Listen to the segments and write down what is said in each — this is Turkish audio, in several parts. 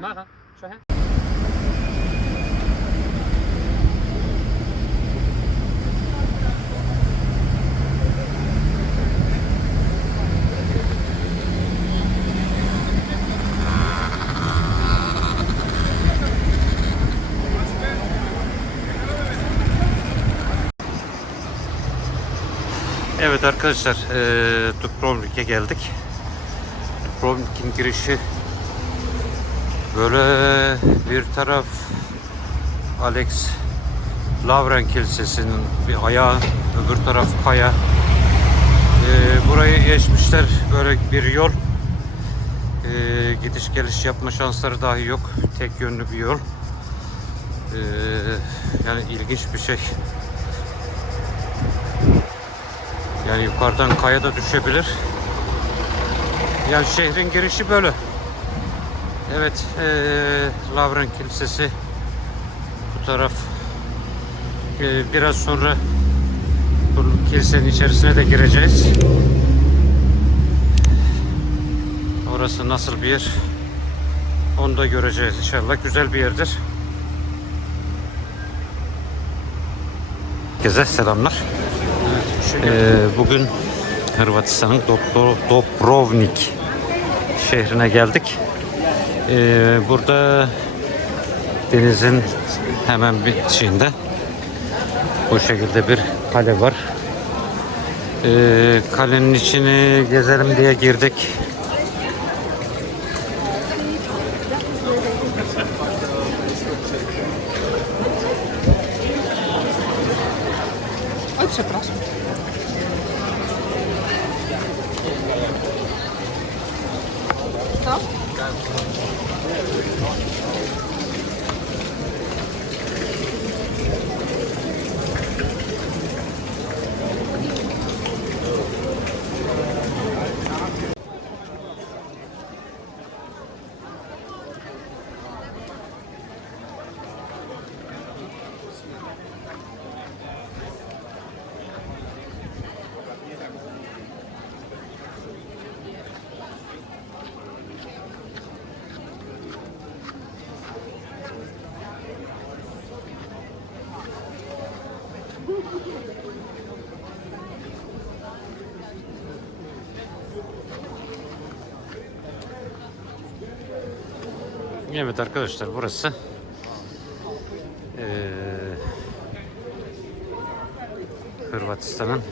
Mara, şöyle. Evet arkadaşlar, Dubrovnik'e geldik. Dubrovnik'in girişi böyle, bir taraf Alex Lavren Kilisesi'nin bir ayağı, öbür taraf kaya. Burayı geçmişler, böyle bir yol. Gidiş geliş yapma şansları dahi yok. Tek yönlü bir yol. Yani ilginç bir şey. Yani yukarıdan kaya da düşebilir. Yani şehrin girişi böyle. Evet, Lavren Kilisesi bu taraf. Biraz sonra bu kilisenin içerisine de gireceğiz. Orası nasıl bir yer, onu da göreceğiz inşallah. Güzel bir yerdir. Herkese selamlar. Bugün Hırvatistan'ın Dubrovnik şehrine geldik. Burada denizin hemen bitişiğinde bu şekilde bir kale var. Kalenin içini gezelim diye girdik. Evet arkadaşlar, burası Hırvatistan'ın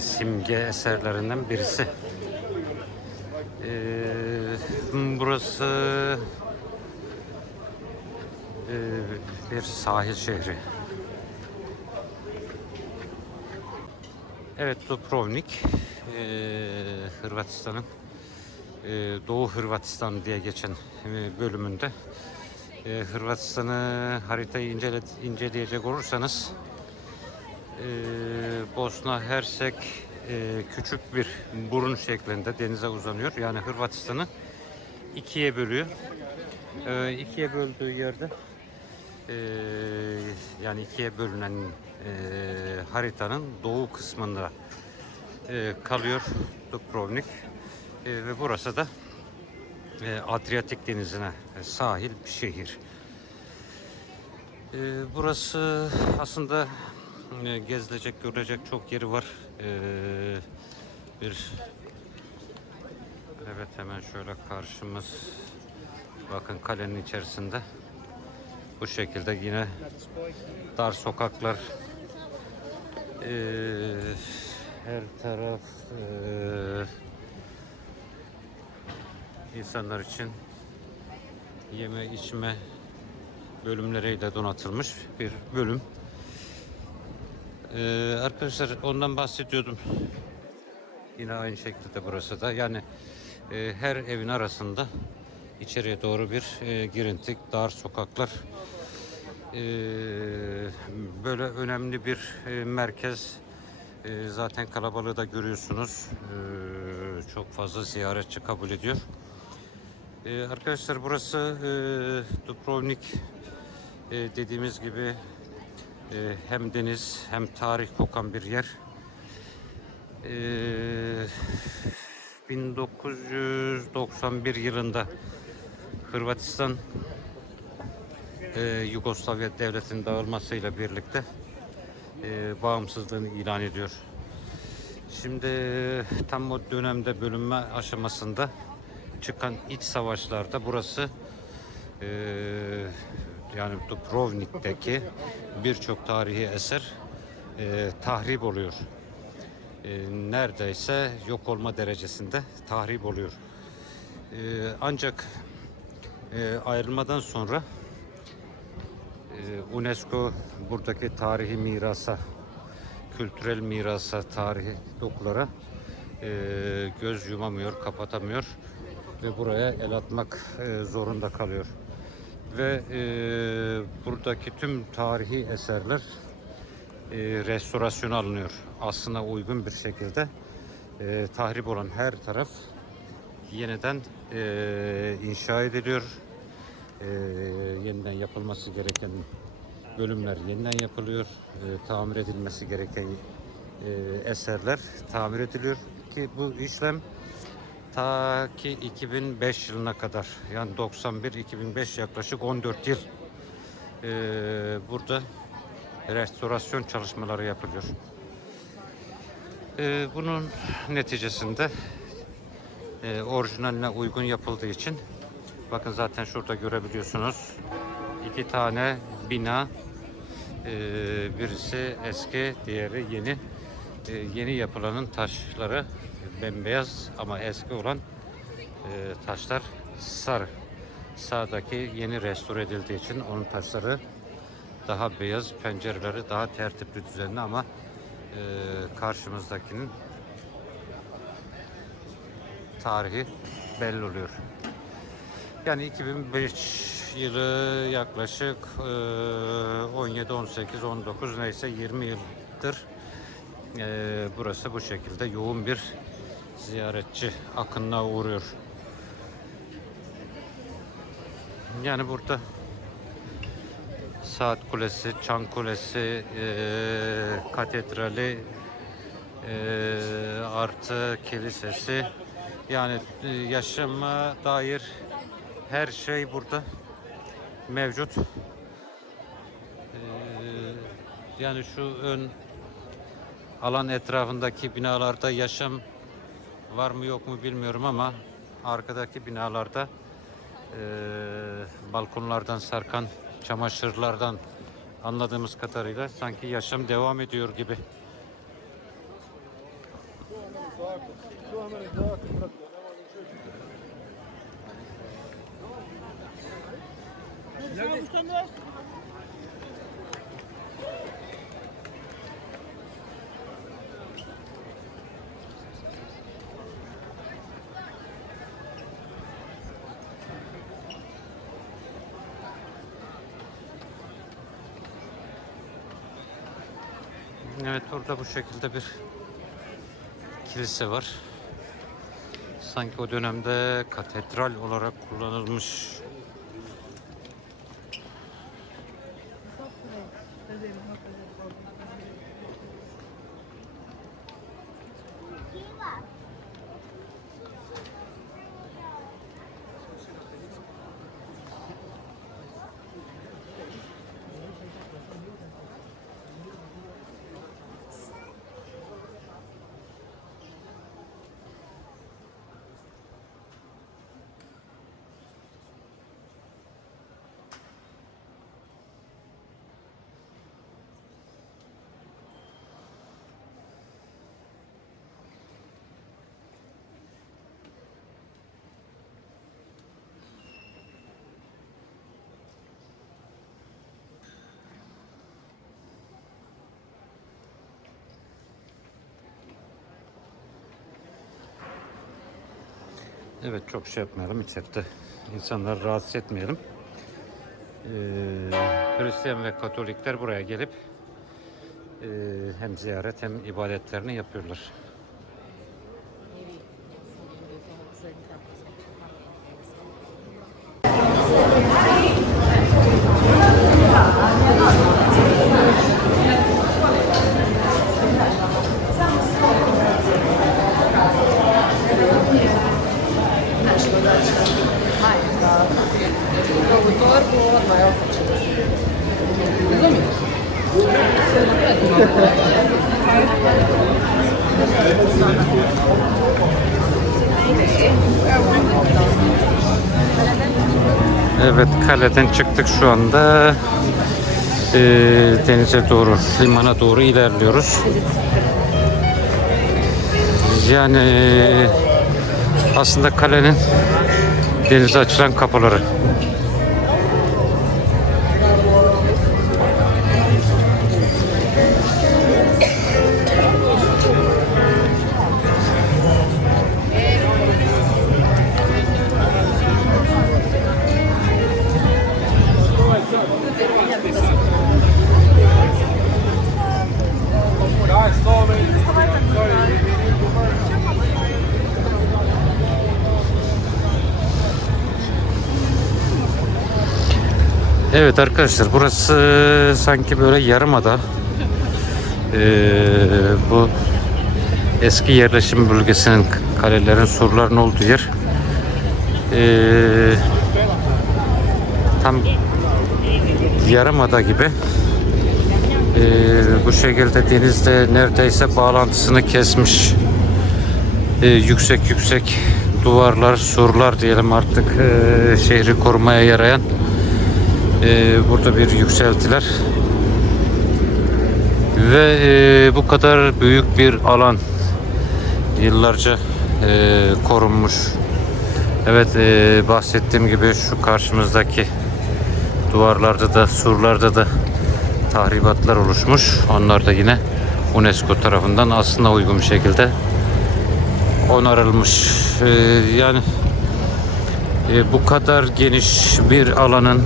simge eserlerinden birisi. Burası bir sahil şehri. Evet, Dubrovnik Hırvatistan'ın Doğu Hırvatistan diye geçen bölümünde. Hırvatistan'ı, haritayı inceleyecek olursanız Bosna Hersek küçük bir burun şeklinde denize uzanıyor. Yani Hırvatistan'ı ikiye bölüyor. İkiye böldüğü yerde yani ikiye bölünen haritanın doğu kısmında kalıyor Dubrovnik. Ve burası da Adriyatik Denizi'ne sahil bir şehir. Burası aslında gezilecek, görecek çok yeri var. Evet, hemen şöyle karşımız, bakın kalenin içerisinde bu şekilde yine dar sokaklar, her taraf insanlar için yeme içme bölümleriyle donatılmış bir bölüm. Arkadaşlar, ondan bahsediyordum. Yine aynı şekilde burası da, yani her evin arasında içeriye doğru bir girinti, dar sokaklar. Böyle önemli bir merkez Zaten kalabalığı da görüyorsunuz. Çok fazla ziyaretçi kabul ediyor. Arkadaşlar burası Dubrovnik, dediğimiz gibi hem deniz hem tarih kokan bir yer. 1991 yılında Hırvatistan Yugoslavya devletinin dağılmasıyla birlikte bağımsızlığını ilan ediyor. Şimdi tam o dönemde bölünme aşamasında çıkan iç savaşlarda burası yani Dubrovnik'teki birçok tarihi eser tahrip oluyor. Neredeyse yok olma derecesinde tahrip oluyor. Ancak ayrılmadan sonra UNESCO buradaki tarihi mirasa, kültürel mirasa, tarihi dokulara göz yumamıyor, kapatamıyor ve buraya el atmak zorunda kalıyor. Ve buradaki tüm tarihi eserler restorasyona alınıyor. Aslına uygun bir şekilde tahrip olan her taraf yeniden inşa ediliyor. Yeniden yapılması gereken bölümler yeniden yapılıyor. Tamir edilmesi gereken eserler tamir ediliyor ki bu işlem ta ki 2005 yılına kadar, yani 91-2005 yaklaşık 14 yıl burada restorasyon çalışmaları yapılıyor. Bunun neticesinde orijinaline uygun yapıldığı için bakın zaten şurada görebiliyorsunuz. 2 tane bina, birisi eski, diğeri yeni. Yeni yapılanın taşları bembeyaz ama eski olan taşlar sarı. Sağdaki yeni restore edildiği için onun taşları daha beyaz, pencereleri daha tertipli, düzenli ama karşımızdakinin tarihi belli oluyor. Yani 2005 yılı yaklaşık 17, 18, 19 neyse 20 yıldır burası bu şekilde yoğun bir ziyaretçi akınına uğruyor. Yani burada Saat Kulesi, Çan Kulesi, katedrali, artı kilisesi, yani yaşama dair her şey burada mevcut. Yani şu ön alan etrafındaki binalarda yaşam var mı yok mu bilmiyorum ama arkadaki binalarda balkonlardan sarkan çamaşırlardan anladığımız kadarıyla sanki yaşam devam ediyor gibi. Evet, orada bu şekilde bir kilise var. Sanki o dönemde katedral olarak kullanılmış. Evet, çok şey yapmayalım içeride. İnsanları rahatsız etmeyelim. Hristiyan ve Katolikler buraya gelip hem ziyaret hem ibadetlerini yapıyorlar. Evet, kaleden çıktık şu anda. Denize doğru, limana doğru ilerliyoruz. Yani aslında kalenin denize açılan kapıları. Evet arkadaşlar, burası sanki böyle yarımada. Bu eski yerleşim bölgesinin, kalelerin, surların olduğu yer. Tam yarımada gibi. Bu şekilde denizle neredeyse bağlantısını kesmiş. Yüksek yüksek duvarlar, surlar diyelim artık, şehri korumaya yarayan burada bir yükseltiler ve bu kadar büyük bir alan yıllarca korunmuş. Evet, bahsettiğim gibi şu karşımızdaki duvarlarda da, surlarda da tahribatlar oluşmuş. Onlar da yine UNESCO tarafından aslında uygun bir şekilde onarılmış. Yani bu kadar geniş bir alanın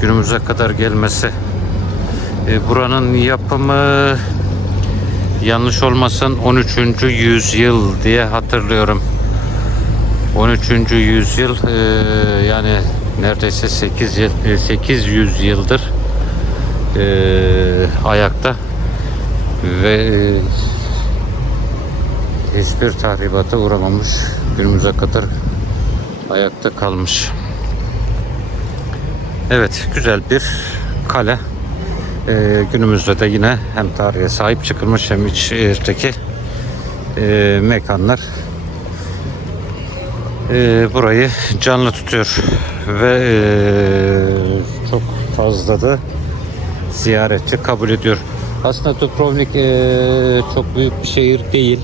günümüze kadar gelmesi, buranın yapımı yanlış olmasın 13. yüzyıl diye hatırlıyorum. 13. yüzyıl, yani neredeyse 800 yıldır ayakta ve hiçbir tahribata uğramamış, günümüze kadar ayakta kalmış. Evet, güzel bir kale. Günümüzde de yine hem tarihe sahip çıkılmış hem içerideki mekanlar burayı canlı tutuyor ve çok fazla da ziyaretçi kabul ediyor. Aslında Dubrovnik çok büyük bir şehir değil.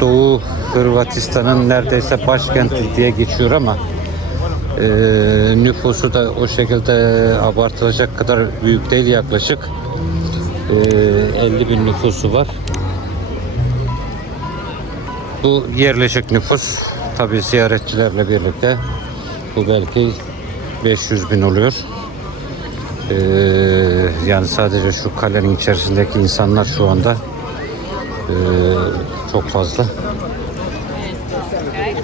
Doğu Hırvatistan'ın neredeyse başkenti diye geçiyor ama nüfusu da o şekilde abartılacak kadar büyük değil, yaklaşık 50 bin nüfusu var. Bu yerleşik nüfus, tabi ziyaretçilerle birlikte bu belki 500 bin oluyor. Yani sadece şu kalenin içerisindeki insanlar şu anda çok fazla.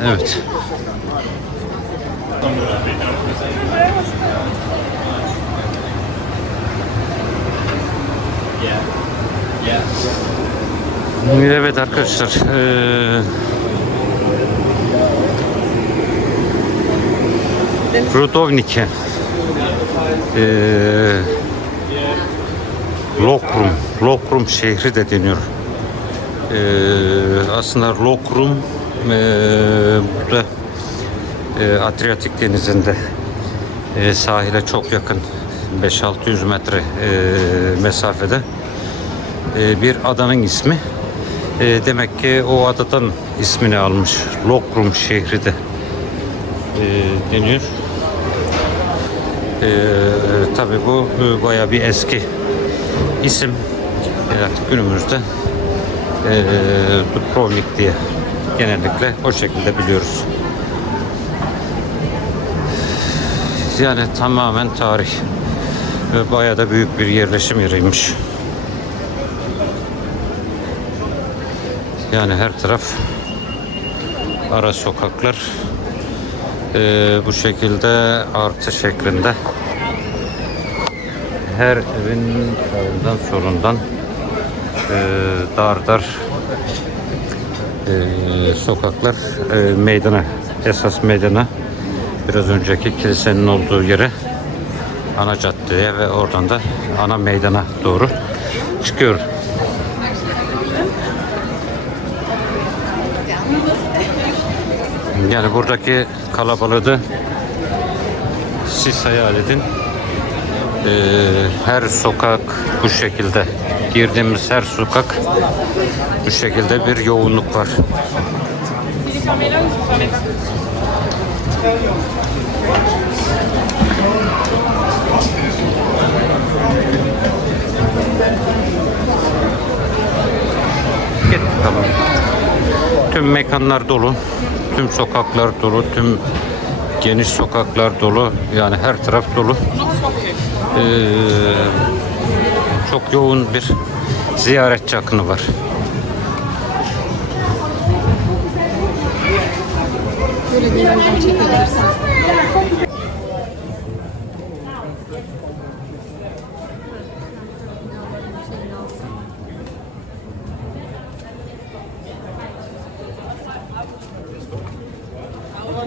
Evet. Evet arkadaşlar, Rudovnike, Lokrum şehri de deniyor. Aslında Lokrum burada Adriyatik denizinde, sahile çok yakın, 500-600 metre mesafede bir adanın ismi. Demek ki o adadan ismini almış. Lokrum şehri de deniyor. Tabii bu bayağı bir eski isim. Artık günümüzde Dubrovnik diye genellikle o şekilde biliyoruz. Yani tamamen tarih. Ve bayağı da büyük bir yerleşim yeriymiş. Yani her taraf ara sokaklar bu şekilde artı şeklinde. Her evin sağından solundan dar dar sokaklar meydana, esas meydana, biraz önceki kilisenin olduğu yere, ana caddeye ve oradan da ana meydana doğru çıkıyor. Yani buradaki kalabalığı da siz hayal edin. Her sokak bu şekilde, girdiğimiz her sokak bu şekilde bir yoğunluk var. Git bakalım. Tüm mekanlar dolu, tüm sokaklar dolu, tüm geniş sokaklar dolu. Yani her taraf dolu. Çok yoğun bir ziyaretçi akını var. Böyle bir yerden çekebilirsin.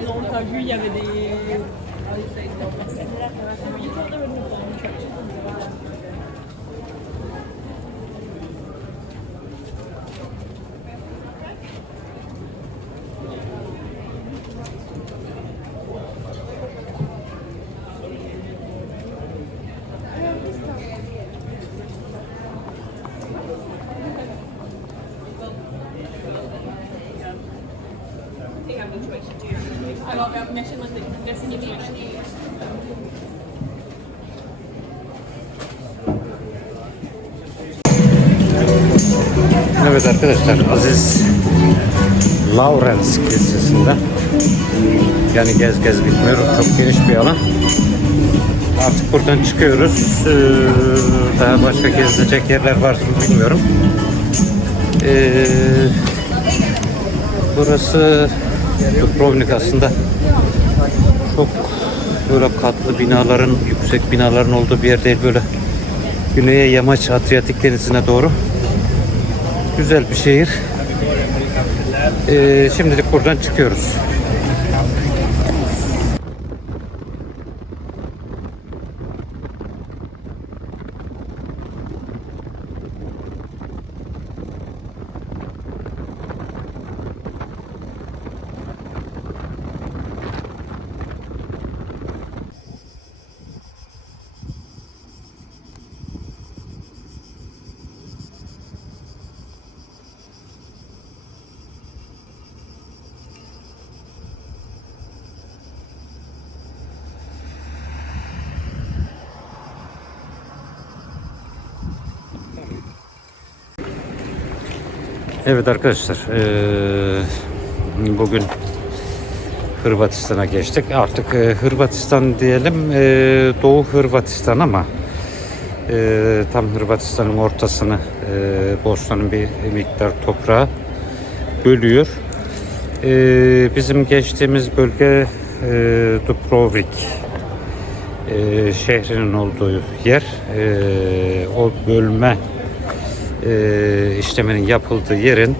Non, t'as vu, il y avait des. Alors, merci, merci, Evet arkadaşlar, Aziz Lawrence Kilisesi'nde, yani gez bitmiyor, çok geniş bir alan. Artık buradan çıkıyoruz. Daha başka gezilecek yerler var mı bilmiyorum. Burası Dubrovnik aslında çok böyle katlı binaların, yüksek binaların olduğu bir yer değil, böyle güneye yamaç, Adriyatik denizine doğru. Güzel bir şehir. Şimdilik buradan çıkıyoruz. Evet arkadaşlar, bugün Hırvatistan'a geçtik. Artık Hırvatistan diyelim, Doğu Hırvatistan ama tam Hırvatistan'ın ortasını Bosna'nın bir miktar toprağı bölüyor. Bizim geçtiğimiz bölge Dubrovnik şehrinin olduğu yer. O bölme işleminin yapıldığı yerin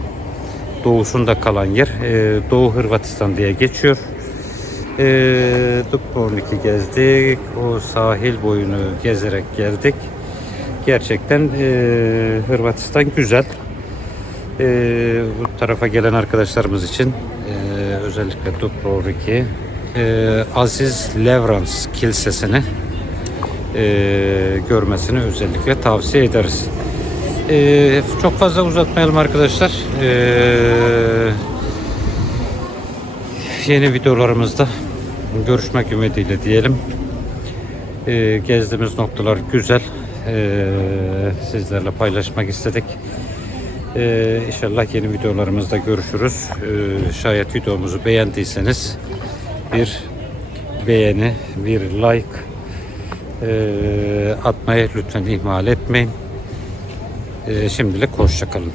doğusunda kalan yer Doğu Hırvatistan diye geçiyor. Dubrovnik'i gezdik. O sahil boyunu gezerek geldik. Gerçekten Hırvatistan güzel. Bu tarafa gelen arkadaşlarımız için özellikle Dubrovnik'i, Aziz Lawrence Kilisesi'ni görmesini özellikle tavsiye ederiz. Çok fazla uzatmayalım arkadaşlar. Yeni videolarımızda görüşmek ümidiyle diyelim. Gezdiğimiz noktalar güzel. Sizlerle paylaşmak istedik. İnşallah yeni videolarımızda görüşürüz. Şayet videomuzu beğendiyseniz bir beğeni, bir like Atmayı lütfen ihmal etmeyin. Şimdilik hoşça kalın.